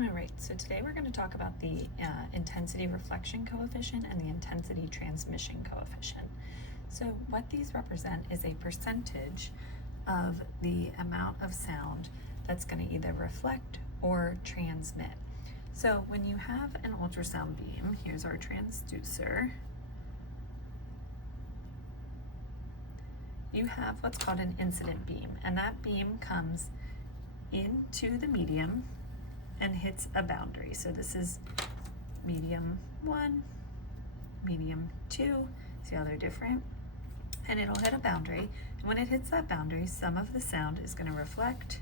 All right, so today we're going to talk about the intensity reflection coefficient and the intensity transmission coefficient. So what these represent is a percentage of the amount of sound that's going to either reflect or transmit. So when you have an ultrasound beam, here's our transducer, you have what's called an incident beam, and that beam comes into the medium and hits a boundary. So this is medium 1, medium 2, see how they're different? And it'll hit a boundary, and when it hits that boundary, some of the sound is going to reflect,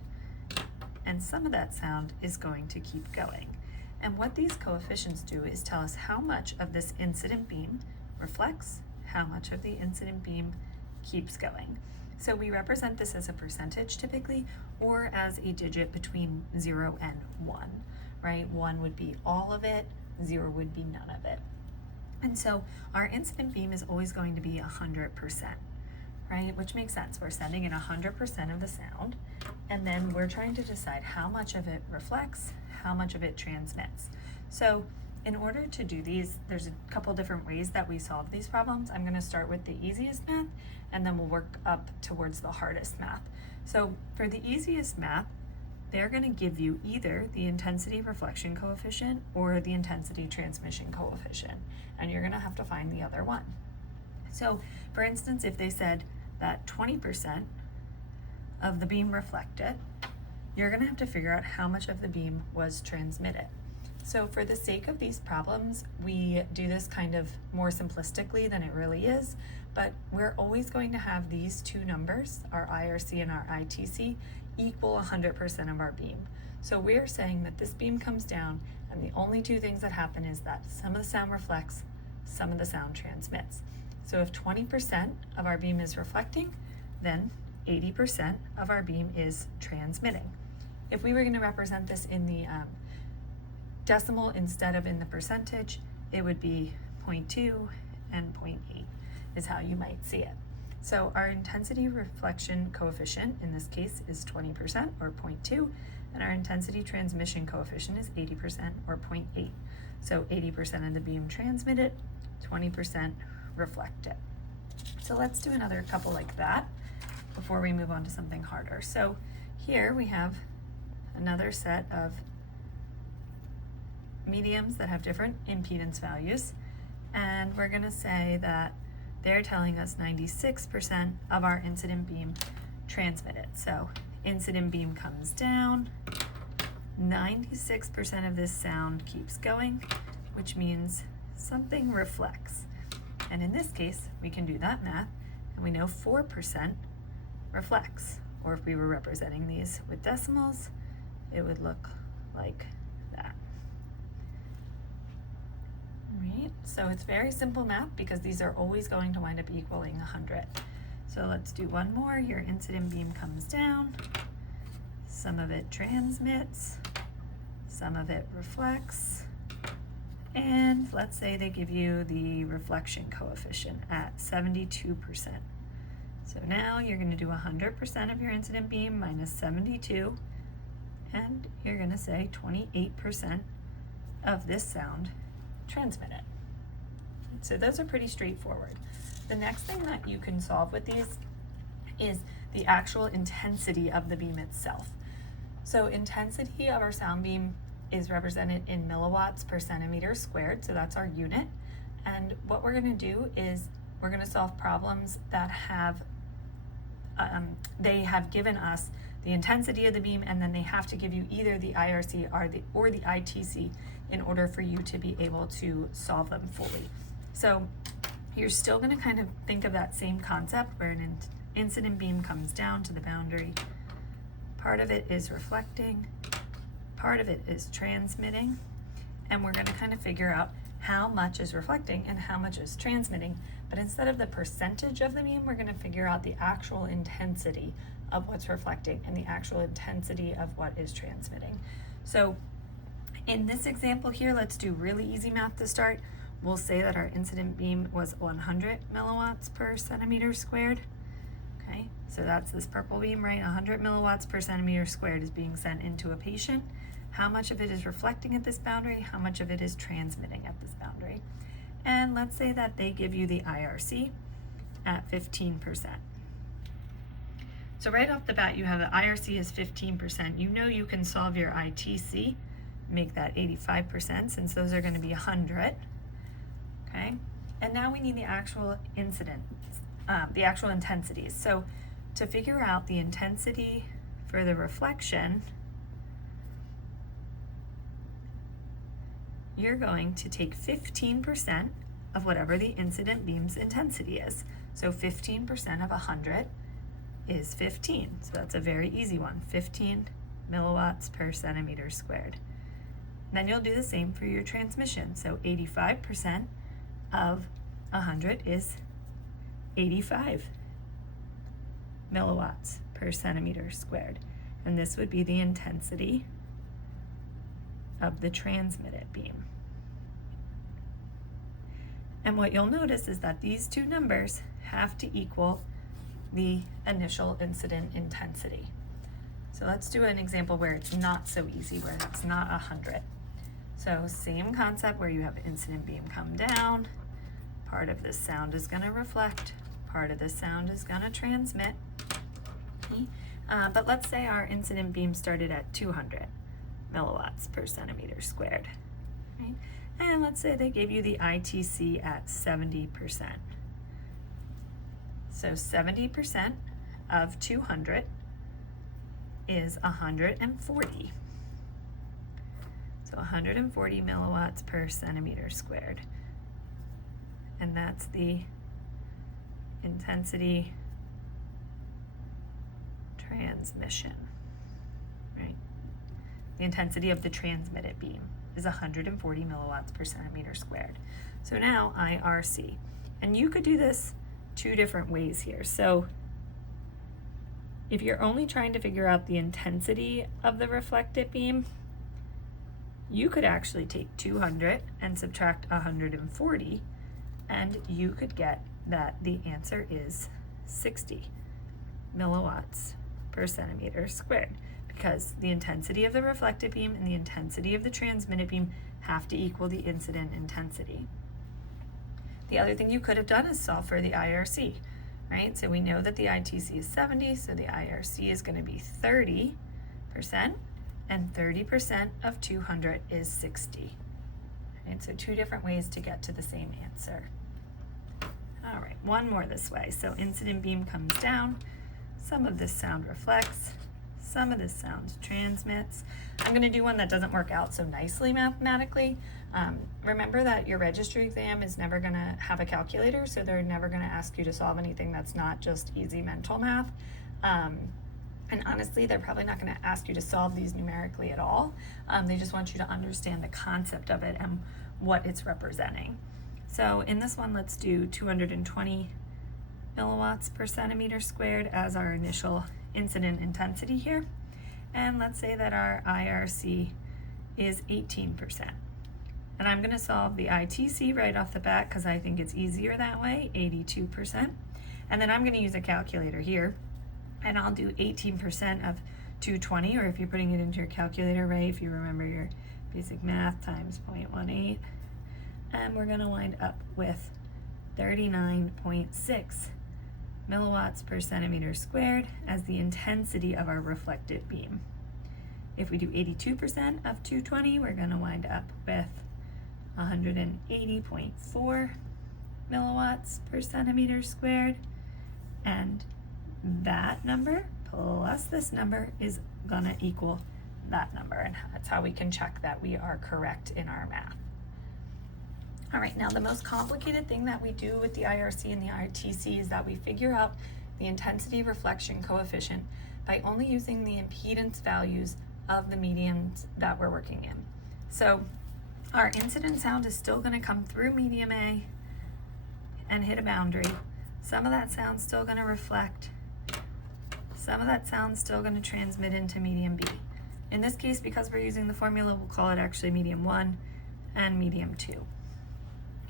and some of that sound is going to keep going. And what these coefficients do is tell us how much of this incident beam reflects, how much of the incident beam keeps going. So we represent this as a percentage typically, or as a digit between 0 and 1, right? 1 would be all of it, 0 would be none of it. And so our incident beam is always going to be 100%, right? Which makes sense. We're sending in 100% of the sound, and then we're trying to decide how much of it reflects, how much of it transmits. So in order to do these, there's a couple different ways that we solve these problems. I'm going to start with the easiest math, and then we'll work up towards the hardest math. So for the easiest math, they're going to give you either the intensity reflection coefficient or the intensity transmission coefficient, and you're going to have to find the other one. So for instance, if they said that 20% of the beam reflected, you're going to have to figure out how much of the beam was transmitted. So for the sake of these problems, we do this kind of more simplistically than it really is, but we're always going to have these two numbers, our IRC and our ITC, equal 100% of our beam. So we're saying that this beam comes down, and the only two things that happen is that some of the sound reflects, some of the sound transmits. So if 20% of our beam is reflecting, then 80% of our beam is transmitting. If we were going to represent this in the decimal instead of in the percentage, it would be 0.2 and 0.8 is how you might see it. So our intensity reflection coefficient in this case is 20% or 0.2, and our intensity transmission coefficient is 80% or 0.8. So 80% of the beam transmitted, 20% reflected. So let's do another couple like that before we move on to something harder. So here we have another set of mediums that have different impedance values, and we're going to say that they're telling us 96% of our incident beam transmitted. So incident beam comes down, 96% of this sound keeps going, which means something reflects. And in this case, we can do that math, and we know 4% reflects. Or if we were representing these with decimals, it would look like that. Right? So it's very simple math because these are always going to wind up equaling 100. So let's do one more. Your incident beam comes down, some of it transmits, some of it reflects, and let's say they give you the reflection coefficient at 72%. So now you're going to do 100% of your incident beam minus 72, and you're going to say 28% of this sound transmitted. So those are pretty straightforward. The next thing that you can solve with these is the actual intensity of the beam itself. So intensity of our sound beam is represented in milliwatts per centimeter squared, so that's our unit. And what we're going to do is we're going to solve problems that have they have given us the intensity of the beam, and then they have to give you either the IRC or the ITC in order for you to be able to solve them fully. So you're still going to kind of think of that same concept where an incident beam comes down to the boundary. Part of it is reflecting, part of it is transmitting, and we're going to kind of figure out how much is reflecting and how much is transmitting. But instead of the percentage of the beam, we're going to figure out the actual intensity of what's reflecting and the actual intensity of what is transmitting. So in this example here, let's do really easy math to start. We'll say that our incident beam was 100 milliwatts per centimeter squared. Okay, so that's this purple beam, right? 100 milliwatts per centimeter squared is being sent into a patient. how much of it is reflecting at this boundary, how much of it is transmitting at this boundary. And let's say that they give you the IRC at 15%. So right off the bat, you have the IRC is 15%. You know you can solve your ITC, make that 85%, since those are going to be 100. Okay, and now we need the actual incidence, the actual intensities. So to figure out the intensity for the reflection, you're going to take 15% of whatever the incident beam's intensity is. So 15% of 100 is 15. So that's a very easy one, 15 milliwatts per centimeter squared. Then you'll do the same for your transmission. So 85% of 100 is 85 milliwatts per centimeter squared. And this would be the intensity of the transmitted beam. And what you'll notice is that these two numbers have to equal the initial incident intensity. So let's do an example where it's not so easy, where it's not 100. So same concept where you have incident beam come down, part of this sound is going to reflect, part of the sound is going to transmit. Okay. But let's say our incident beam started at 200 milliwatts per centimeter squared. Right? And let's say they gave you the ITC at 70%. So 70% of 200 is 140. So 140 milliwatts per centimeter squared. And that's the intensity transmission, right? The intensity of the transmitted beam is 140 milliwatts per centimeter squared. So now IRC. And you could do this two different ways here. So if you're only trying to figure out the intensity of the reflected beam, you could actually take 200 and subtract 140, and you could get that the answer is 60 milliwatts per centimeter squared, because the intensity of the reflected beam and the intensity of the transmitted beam have to equal the incident intensity. The other thing you could have done is solve for the IRC, right? So we know that the ITC is 70, so the IRC is going to be 30%, and 30% of 200 is 60. Right? So two different ways to get to the same answer. All right, one more this way. So incident beam comes down, some of this sound reflects, some of this sound transmits. I'm going to do one that doesn't work out so nicely mathematically. Remember that your registry exam is never going to have a calculator, so they're never going to ask you to solve anything that's not just easy mental math. And honestly, they're probably not going to ask you to solve these numerically at all. They just want you to understand the concept of it and what it's representing. So in this one, let's do 220 milliwatts per centimeter squared as our initial incident intensity here. And let's say that our IRC is 18%. And I'm going to solve the ITC right off the bat because I think it's easier that way, 82%. And then I'm going to use a calculator here, and I'll do 18% of 220, or if you're putting it into your calculator, right, if you remember your basic math, times 0.18. And we're going to wind up with 39.6 milliwatts per centimeter squared as the intensity of our reflected beam. If we do 82% of 220, we're going to wind up with 180.4 milliwatts per centimeter squared, and that number plus this number is going to equal that number, and that's how we can check that we are correct in our math. All right, now the most complicated thing that we do with the IRC and the ITC is that we figure out the intensity reflection coefficient by only using the impedance values of the mediums that we're working in. So our incident sound is still going to come through medium A and hit a boundary. Some of that sound's still going to reflect. Some of that sound's still going to transmit into medium B. In this case, because we're using the formula, we'll call it actually medium 1 and medium 2.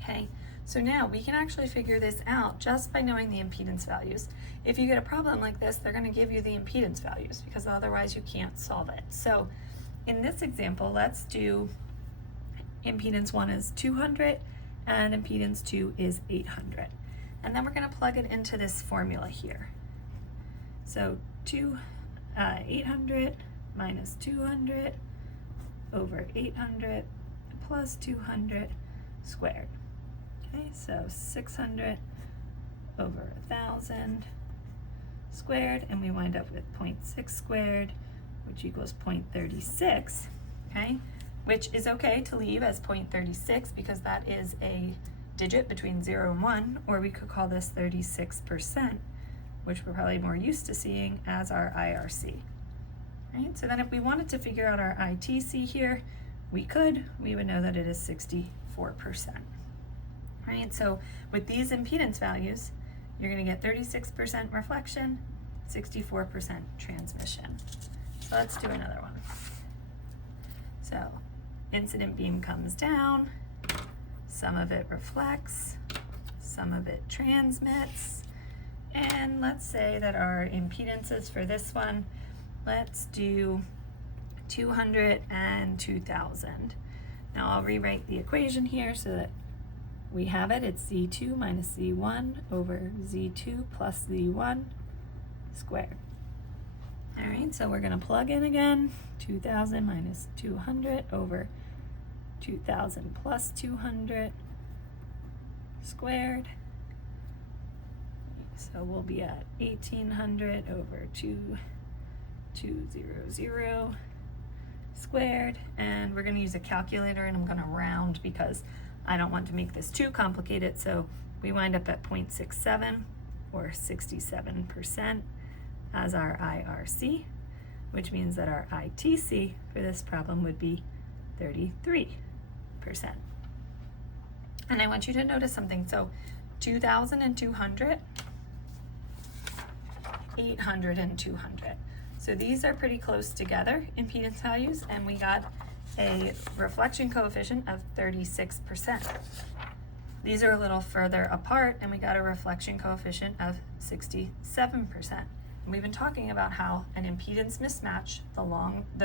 Okay, so now we can actually figure this out just by knowing the impedance values. If you get a problem like this, they're going to give you the impedance values because otherwise you can't solve it. So in this example, let's do impedance 1 is 200 and impedance 2 is 800. And then we're going to plug it into this formula here. So 800 minus 200 over 800 plus 200 squared. Okay, so 600 over 1,000 squared, and we wind up with 0.6 squared, which equals 0.36, okay? Which is okay to leave as 0.36 because that is a digit between 0 and 1, or we could call this 36%, which we're probably more used to seeing as our IRC. Right? So then if we wanted to figure out our ITC here, we could. We would know that it is 64%. Right? So with these impedance values, you're going to get 36% reflection, 64% transmission. So let's do another one. So incident beam comes down, some of it reflects, some of it transmits, and let's say that our impedances for this one, let's do 200 and 2,000. Now I'll rewrite the equation here so that we have it. It's Z2 minus Z1 over Z2 plus Z1 squared. All right, so we're going to plug in again. 2,000 minus 200 over 2,000 plus 200 squared. So we'll be at 1,800 over 2,200 squared. And we're going to use a calculator, and I'm going to round because I don't want to make this too complicated. So we wind up at 0.67 or 67% as our IRC, which means that our ITC for this problem would be 33%. And I want you to notice something. So 2,000 and 200, 800 and 200. So these are pretty close together, impedance values, and we got a reflection coefficient of 36%. These are a little further apart, and we got a reflection coefficient of 67%. And we've been talking about how an impedance mismatch, the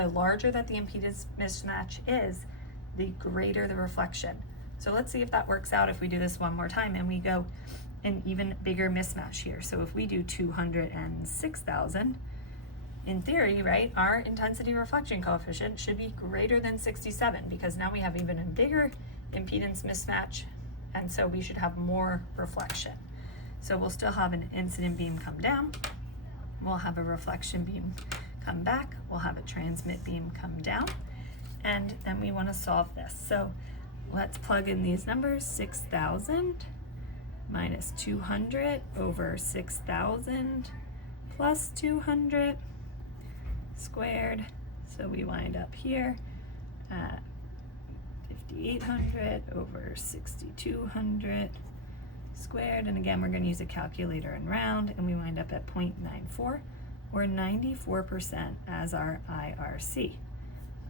larger that the impedance mismatch is, the greater the reflection. So let's see if that works out if we do this one more time and we go an even bigger mismatch here. So if we do 200 and 6,000, in theory, right, our intensity reflection coefficient should be greater than 67 because now we have even a bigger impedance mismatch, and so we should have more reflection. So we'll still have an incident beam come down, we'll have a reflection beam come back, we'll have a transmit beam come down, and then we want to solve this. So let's plug in these numbers. 6,000 minus 200 over 6,000 plus 200 squared. So we wind up here at 5,800 over 6,200 squared. And again, we're going to use a calculator and round, and we wind up at 0.94 or 94% as our IRC.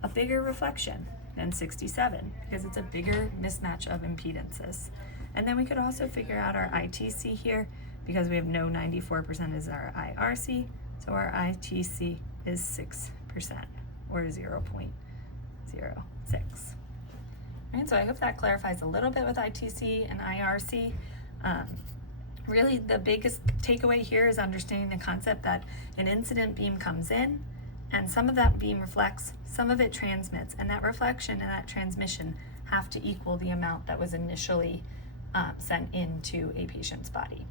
A bigger reflection than 67 because it's a bigger mismatch of impedances. And then we could also figure out our ITC here because we have no 94% as our IRC, so our ITC is 6% or 0.06. Right, so I hope that clarifies a little bit with ITC and IRC. Really the biggest takeaway here is understanding the concept that an incident beam comes in and some of that beam reflects, some of it transmits, and that reflection and that transmission have to equal the amount that was initially sent into a patient's body.